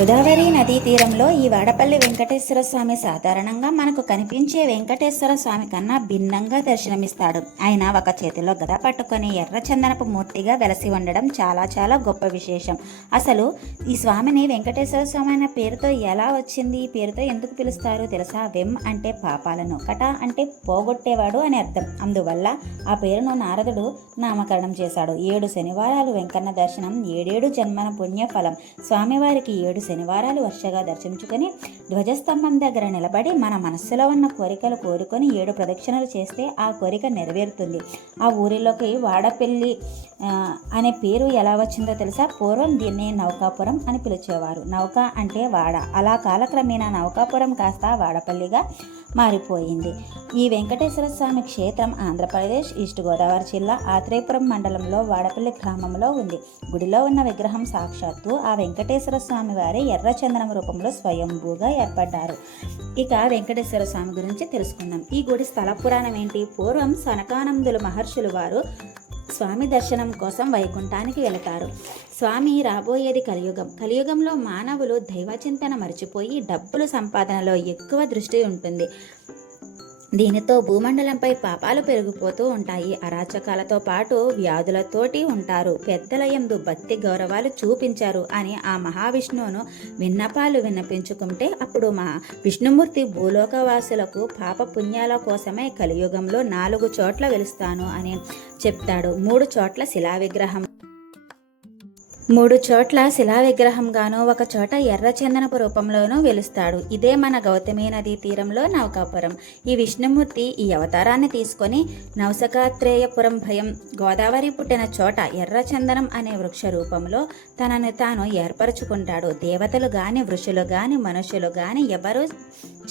గోదావరి నదీ తీరంలో ఈ వాడపల్లి వెంకటేశ్వర స్వామి సాధారణంగా మనకు కనిపించే వెంకటేశ్వర స్వామి కన్నా భిన్నంగా దర్శనమిస్తాడు. ఆయన ఒక చేతిలో గద పట్టుకొని ఎర్రచందనపు మూర్తిగా వెలసి ఉండడం చాలా చాలా గొప్ప విశేషం. అసలు ఈ స్వామిని వెంకటేశ్వర స్వామి అనే పేరుతో ఎలా వచ్చింది? ఈ పేరుతో ఎందుకు పిలుస్తారు? తెలుసా? వెమ్ అంటే పాపాలను కట అంటే పోగొట్టేవాడు అని అర్థం. అందువల్ల ఆ పేరును నారదుడు నామకరణం చేశాడు. ఏడు శనివారాలు వెంకన్న దర్శనం ఏడేడు జన్మన పుణ్యఫలం. స్వామివారికి ఏడు శనివారాలు వర్షగా దర్శించుకొని ధ్వజస్తంభం దగ్గర నిలబడి మన మనస్సులో ఉన్న కోరికలు కోరుకొని ఏడు ప్రదక్షిణలు చేస్తే ఆ కోరిక నెరవేరుతుంది. ఆ ఊరిలోకి వాడపల్లి అనే పేరు ఎలా వచ్చిందో తెలుసా? పూర్వం దీన్ని నౌకాపురం అని పిలిచేవారు. నౌక అంటే వాడ. అలా కాలక్రమేణా నౌకాపురం కాస్త వాడపల్లిగా మారిపోయింది. ఈ వెంకటేశ్వర స్వామి క్షేత్రం ఆంధ్రప్రదేశ్ ఈస్ట్ గోదావరి జిల్లా ఆత్రేయపురం మండలంలో వాడపల్లి గ్రామంలో ఉంది. గుడిలో ఉన్న విగ్రహం సాక్షాత్తు ఆ వెంకటేశ్వర స్వామి వారి ఎర్రచందనం రూపంలో స్వయంభూగా ఏర్పడ్డారు. ఇక వెంకటేశ్వర స్వామి గురించి తెలుసుకుందాం. ఈ గుడి స్థల పురాణం ఏంటి? పూర్వం సనకానందులు మహర్షులు వారు స్వామి దర్శనం కోసం వైకుంఠానికి వెళతారు. స్వామి రాబోయేది కలియుగం. కలియుగంలో మానవులు దైవచింతన మర్చిపోయి డబ్బులు సంపాదనలో ఎక్కువ దృష్టి ఉంటుంది. దీనితో భూమండలంపై పాపాలు పెరిగిపోతూ ఉంటాయి. అరాచకాలతో పాటు వ్యాధులతోటి ఉంటారు. పెద్దల యందు భక్తి గౌరవాలు చూపించారు అని ఆ మహావిష్ణువును విన్నపాలు విన్నపించుకుంటే అప్పుడు మా విష్ణుమూర్తి భూలోకవాసులకు పాప పుణ్యాల కోసమే కలియుగంలో నాలుగు చోట్ల వెలుస్తాను అని చెప్తాడు. మూడు చోట్ల శిలా విగ్రహం మూడు చోట్ల శిలా విగ్రహంగాను ఒక చోట ఎర్రచందనపు రూపంలోనూ వెలుస్తాడు. ఇదే మన గౌతమి నదీ తీరంలో నౌకాపురం. ఈ విష్ణుమూర్తి ఈ అవతారాన్ని తీసుకొని నౌసకాత్రేయపురం భయం గోదావరి పుట్టిన చోట ఎర్రచందనం అనే వృక్ష రూపంలో తనను తాను ఏర్పరచుకుంటాడు. దేవతలు గాని వృషులు గాని మనుషులు గాని ఎవరు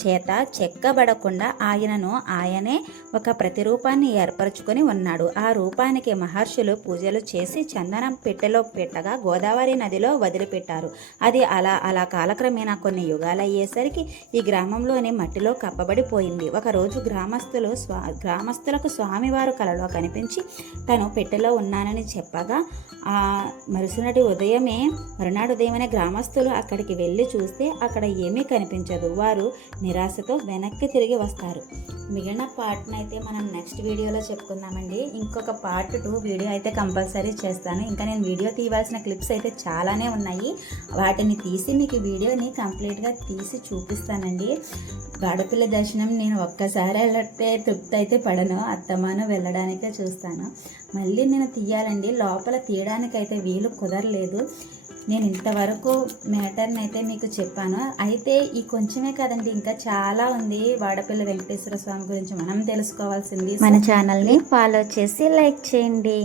చేత చెక్కబడకుండా ఆయనను ఆయనే ఒక ప్రతిరూపాన్ని ఏర్పరచుకొని ఉన్నాడు. ఆ రూపానికి మహర్షులు పూజలు చేసి చందనం పెట్టెలో పెట్టగా గోదావరి నదిలో వదిలిపెట్టారు. అది అలా అలా కాలక్రమేణా కొన్ని యుగాలు అయ్యేసరికి ఈ గ్రామంలోని మట్టిలో కప్పబడిపోయింది. ఒకరోజు గ్రామస్తులు స్వా గ్రామస్తులకు స్వామివారు కలలో కనిపించి తను పెట్టెలో ఉన్నానని చెప్పగా ఆ మరుసటి ఉదయమే మరునాడు ఉదయమనే గ్రామస్తులు అక్కడికి వెళ్ళి చూస్తే అక్కడ ఏమీ కనిపించదు. వారు నిరాశతో వెనక్కి తిరిగి వస్తారు. మిగిలిన పార్ట్ని అయితే మనం నెక్స్ట్ వీడియోలో చెప్పుకుందామండి. ఇంకొక పార్ట్ టూ వీడియో అయితే కంపల్సరీ చేస్తాను. ఇంకా నేను వీడియో తీయవలసిన క్లిప్స్ అయితే చాలానే ఉన్నాయి. వాటిని తీసి మీకు వీడియోని కంప్లీట్గా తీసి చూపిస్తానండి. గడపిల్ల దర్శనం నేను ఒక్కసారి వెళ్ళటే తృప్తి అయితే పడను. అత్తమాను వెళ్ళడానికే చూస్తాను. మళ్ళీ నేను తీయాలండి. లోపల తీయడానికైతే వీలు కుదరలేదు. నేను ఇంతవరకు మ్యాటర్ని అయితే మీకు చెప్పాను. అయితే ఈ కొంచెమే కదండి. ఇంకా చాలా ఉంది. వాడపల్లి వెంకటేశ్వర స్వామి గురించి మనం తెలుసుకోవాల్సింది. మన ఛానల్ని ఫాలో చేసి లైక్ చేయండి.